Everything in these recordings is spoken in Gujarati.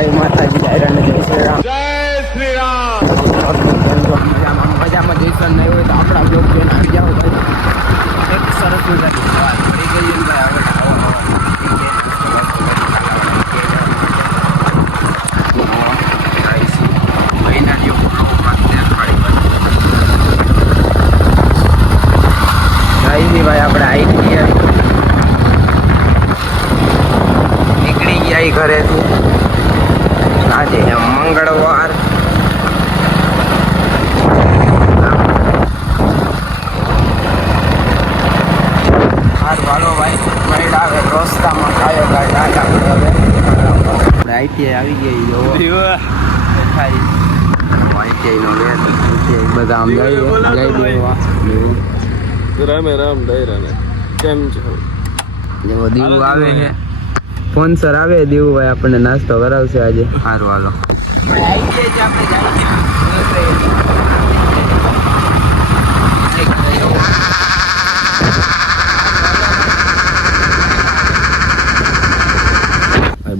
જય માતાજી, જય રામ, જય શ્રી રામ, જય શ્રી રામ. મજામાં જઈશું નહીં હોય તો આપણા બ્લોગ જોઈને આવી જાઓ ભાઈ. એક સરસ મજાની વાત પડી ગઈ ને ભાઈ. હવે ભાઈ આપણે આવી ગયા, નીકળી ગયા ઘરેથી. આજે મંગળવાર. હાલો ભાઈ, મેળ આવે રસ્તામાં ખાયો ગાય નાખા હવે આપણે આઈટીઆઈ આવી ગઈ. જો આઈટીઆઈ નો વેટ બધા આમ જઈ દેવા. રામે રામ ડાયરાને કેમ છો? જેવો દીવું આવે છે, સ્પોન્સર આવે દીવુભાઈ આપણને નાસ્તો કરાવશે આજે. સારું હાલો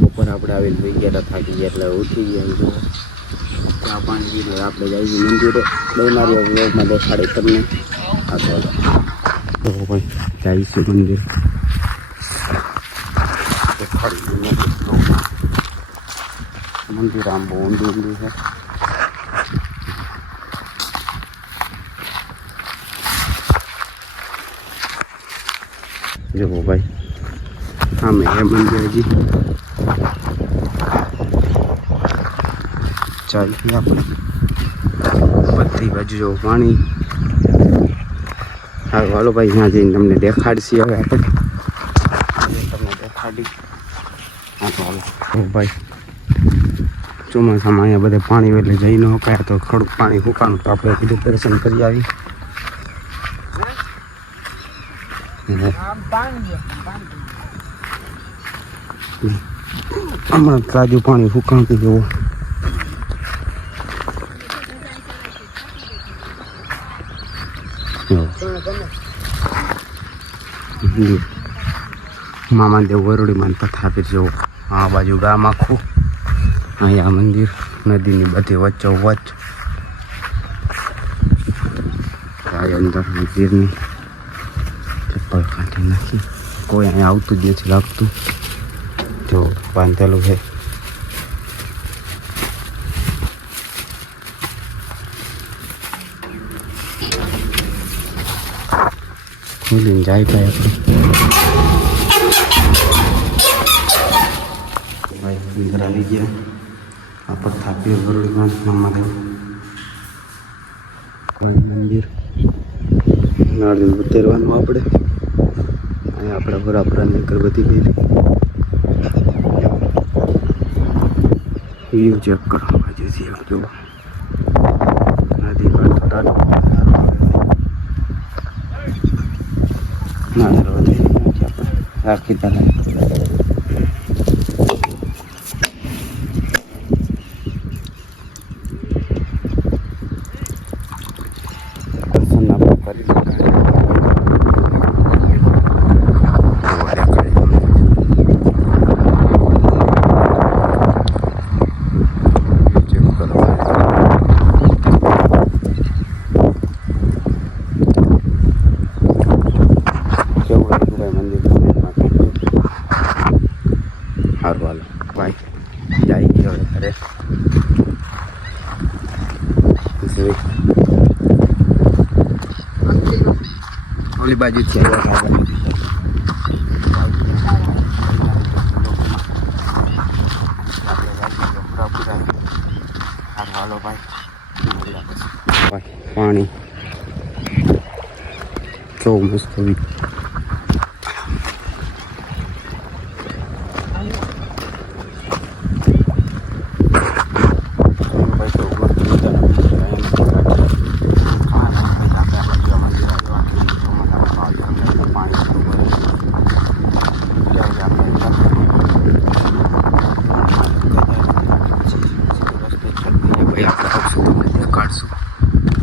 બપોર આપણે આવીને જોઈ ગયા, થાકી ગયા એટલે ઉઠી ગયા. ચા પાણી પીધું આપણે જઈએ મંદિરે. દોનારીઓ વ્લોગમાં દેખાડે તમને. આ તો ભાઈ જઈશું મંદિર. મંદિર આમ બહુ ઊંડું ઊંડું છે. જુઓ ભાઈ આમે એ મંદિર હજી ચાલીએ આપણે. બધી બાજુ જો પાણી. સારું હાલો ભાઈ, ત્યાં જઈને તમને દેખાડશી. હવે આપણે તમને દેખાડી. હા તો હાલો ભાઈ, ચોમાસામાં અહીંયા બધે પાણી એટલે જઈ ન શકાય. તો થોડુંક પાણી સુકાનું તો આપણે કીધું દર્શન કરી આવી. હમણાં તાજુ પાણી સુકાણતું જવું. મામાદેવ વરોડીમાં પથાપીર જેવું. આ બાજુ ગામ આખું, અહીંયા મંદિર, નદીની બધી વચ્ચો વચ્ચ. આ અંદર મંદિરની ચપ્પલ કાઢી નાખી. કોઈ અહીંયા આવતું જ નથી લાગતું. જો બાંધેલું છે. ખોલીને જાય કાંઈ આપણે ભાઈ અંદર આવી ગયા. આ પર થાપીએ વરોડીમાં મામાદેવ મંદિર. નાળિયેર ઉતરવાનું આપણે. અહીંયા આપણે બરાબરની અગરબત્તી કરી વ્યૂ ચેક કરો. બાજુથી જો નદી કાંઠો રાખી તારે. દર્શન આપણે કરી હારવાલો ભાઈ જાય ગયો ઘરે. ઓલી બાજુ છે હારવાલો ભાઈ. પાણી કેવું મસ્ત.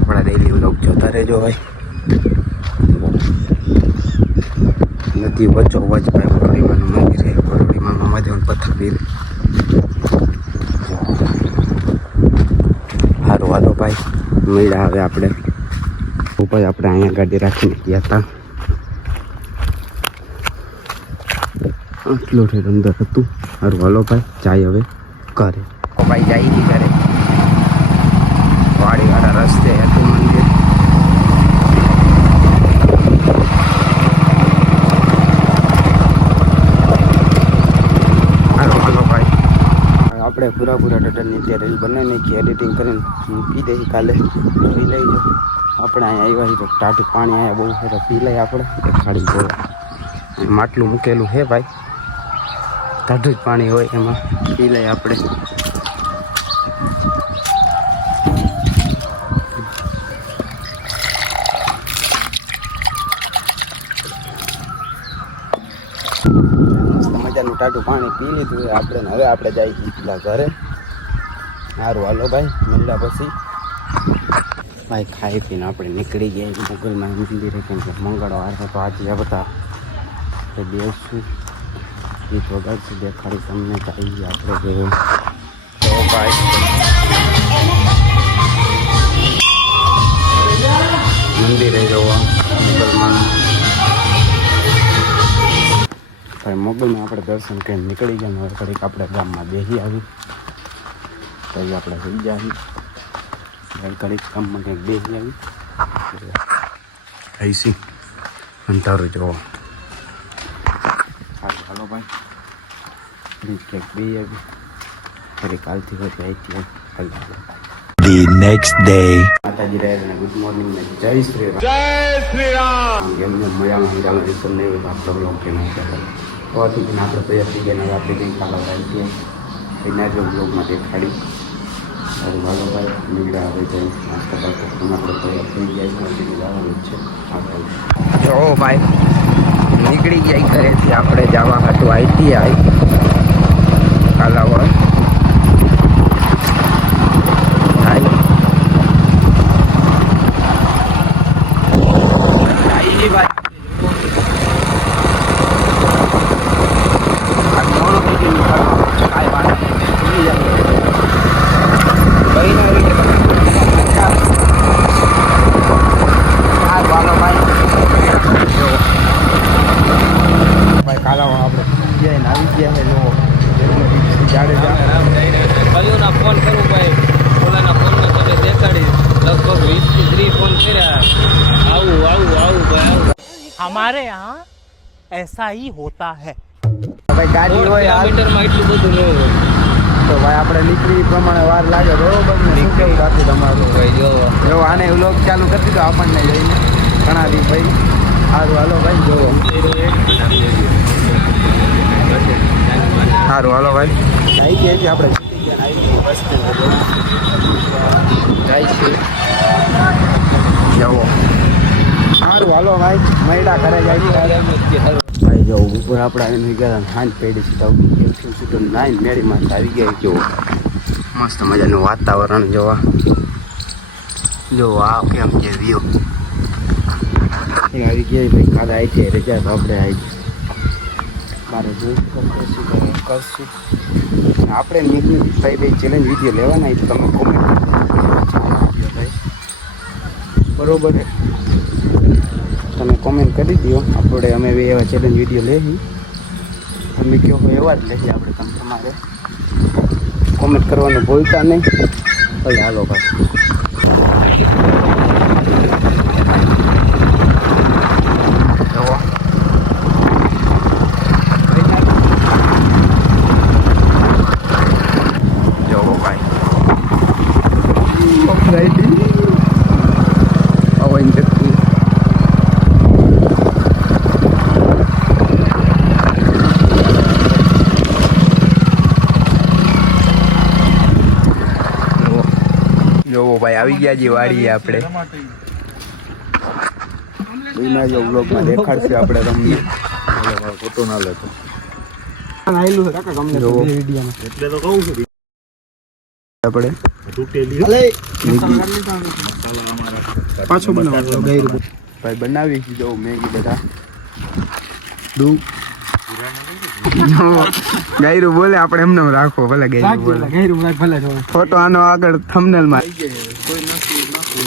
આપણા ડેલી વ્લોગ જોતા રહેજો ભાઈ. નદી વચ્ચો વચ ભાઈ વરોડીમાનું મંદિર છે. વરોડીમાં મામાદેવ પથ્થર મળ્યા હવે આપણે ઉપર આપણે અહીંયા ગાડી રાખીને ગયા હતા. આટલું ઠેર અંદર હતું. સારું હાલો ભાઈ જાય હવે ઘરે. ભાઈ જાય નહીં ઘરે. વાડીવાળા રસ્તે હતું મંદિર. આપણે પૂરા ટોટલની અત્યારે બને નાખી એડિટિંગ કરીને મૂકી દઈએ. કાલે પી લઈ જાઓ. આપણે અહીંયા આવ્યા છીએ ટાટું પાણી અહીંયા બહુ છે તો પી લઈએ આપણે. દેખાડી જોવા માટલું મૂકેલું છે ભાઈ. ટાટું જ પાણી હોય એમાં પી લઈએ આપણે. મજાનું ટાટું પાણી પી લીધું આપણે. હવે આપણે જઈએ પેલા ઘરે. સારું હાલો ભાઈ મળ્યા પછી. ભાઈ ખાઈ પીને આપણે નીકળી ગયા મોગલમાં મંદિરે. કેમ કે મંગળવાર છે તો આજે બધા બેસું ગીત વગાડશું. દેખાડી તમને જઈએ આપણે જોયું તો ભાઈ મંદિરે જોવા મોગલમાં. ભાઈ મોગલમાં આપણે દર્શન કરીને નીકળી ગયા. હવે ઘડીક આપણે ગામમાં બેસી આવી તો આપણે થઈ ગયા. ઘડીક ગામમાં કંઈક બેસી આવી થઈશી અંધારું જોવો. સારું હાલો ભાઈ ક્યાંક બે આવી ફરી કાલથી હોય અહીંથી The next day. માતાજી રહે અને ગુડ મોર્નિંગ ને જય શ્રી રામ. જય શ્રી રામ. એમને મળ્યા હંગામાં દિવસો નહીં હોય તો આપણો બ્લોગ કે નહીં કરતા. હોવાથી પણ આપણે તૈયાર થઈ ગયા. આપણે કંઈક કાલા આવી છીએ એના જો બ્લોગમાં દેખાડી. સારું વાલો ભાઈ નીકળ્યા હવે જઈ નાસ્તા કરતો આપણે તૈયાર થઈ ગયા છે. જવાનું છે જો ભાઈ નીકળી ગયા ઘરેથી. આપણે જવા હતું ITI કાલાવડ. हमारे यहाँ ऐसा ही होता है. भाई गाड़ी હોય કિલોમીટરમાં એટલું બધું ન હોય તો ભાઈ આપણે નીકળી પ્રમાણે વાર લાગે બરોબર ને. શું કેવું બાકી તમારું ભાઈ? જો આને વ્લોગ ચાલુ કરી દીધો આપણને જઈને ઘણા દી ભાઈ. સારું હાલો ભાઈ જોવો. સારું હાલો ભાઈ આવી ગયા છીએ આપણે. જાય છે જવો. સારું હાલો ભાઈ મૈડા કરે જાય ભાઈ. જો ઉપર આપણે આવીને ગયા હાંજ પેડી સીધા નાઈન મેળીમાં આવી ગયા. કેવો મસ્ત મજાનું વાતાવરણ જોવા. જો આ કેમ કે વ્યૂ આવી ગયા ભાઈ. કાલે આવી છે રજા તો આપણે આવી છે મારે જોઈ કરશું. આપણે નીકળી થઈ ગઈ ચેલેન્જ વિડીયો લેવાના તો તમે કોમેન્ટ ભાઈ બરોબર છે. તમે કોમેન્ટ કરી દો. આપણે અમે બી એવા ચેલેન્જ વિડીયો લેવી. તમે કહો એવા જ લઈએ આપણે. તમારે કોમેન્ટ કરવાનું ભૂલતા નહીં. ભલે હાલો ભાઈ. જોવો ભાઈ જોવો ભાઈ આવી ગયા જે વાડીએ આપણે. એના જો બ્લોગમાં દેખાડશે આપણે તમને. ફોટો ના લેતો આયેલું છે કાકા ગમે તો વિડિયોમાં એટલે તો કહું છું આપણે તૂટેલી પાછો બનાવો ગઈરું ભાઈ બનાવી છે. જો મેગી બધા દુ ગઈરું બોલે આપણે એમને રાખો ભલે ગઈરું બોલે ગઈરું ભલે ફોટો આનો આગળ થંબનેલ માં આવી જાય. કોઈ નથી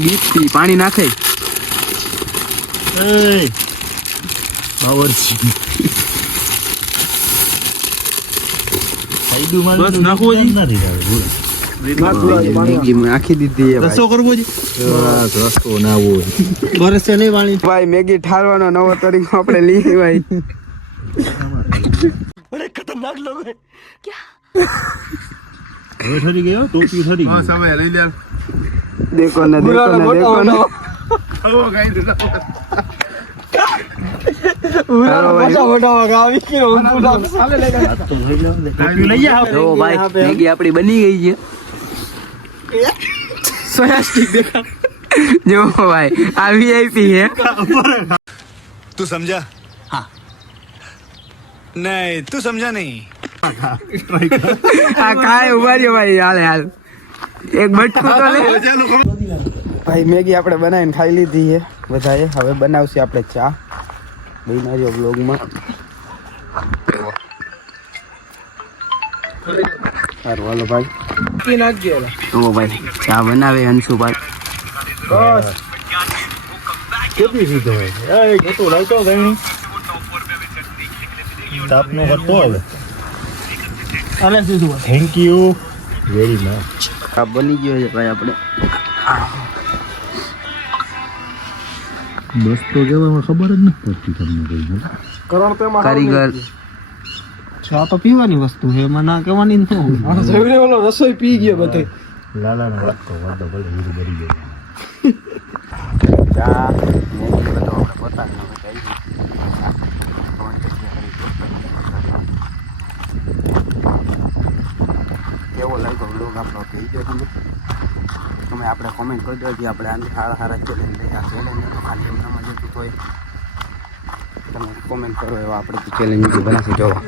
બીજ પી પાણી નાખે બસ નાખવો મેગી નાખી દીધી રસો કરવો છે બસ છે નહીં પાણી ભાઈ મેગી ઠારવાનો નવો તરીકો આપણે લઈ ભાઈ હવે ઠરી ગયો ટોપી ઠરી ગઈ સમય લઈ લે દેખો ને જો ભાઈ મેગી આપણી બની ગઈ છે જો ભાઈ આ વીઆઈપી છે तू समझा हाँ नहीं तू समझा नहीं આ કાય ઉભા રહ્યો ભાઈ હાલ એક બટકું તો લે ભાઈ મેગી આપણે બનાવીને ખાઈ લીધી છે બધાએ હવે બનાવશે આપણે ચા બિનારીઓ બ્લોગમાં સારું હાલો ભાઈ ઓ ભાઈ ચા બનાવે અંશુભાઈ કેટલી સીધો હોય એ ગોતો લાવતો ગણી તાપનો કરતો હવે અને સીધું થેન્ક યુ વેરી મચ આ બની ગયો છે ભાઈ આપણે બસ તો કેવામાં ખબર જ નથી પડતી તમને કઈ કારીગર ચા તો પીવાની વસ્તુ છે એમાં ના કહેવાની ન હોય ઓલો રસોઈ પી ગયો બધે લાલા ના વાતો વાતો ભલે હીરું ભરી ગયો ચા મેગી બધો આપણે પોતાનો કેવો લાગ્યો બ્લોગ આપણો કહી દો તમે આપણે કોમેન્ટ કરી દો કે આપણે આને સારા ચેલેન્જ લઈ આ ચેલેન્જ તો ખાલી એમનામાં જતું હોય તમે કોમેન્ટ કરો એવા આપણે ચેલેન્જ બનાવશે જોવા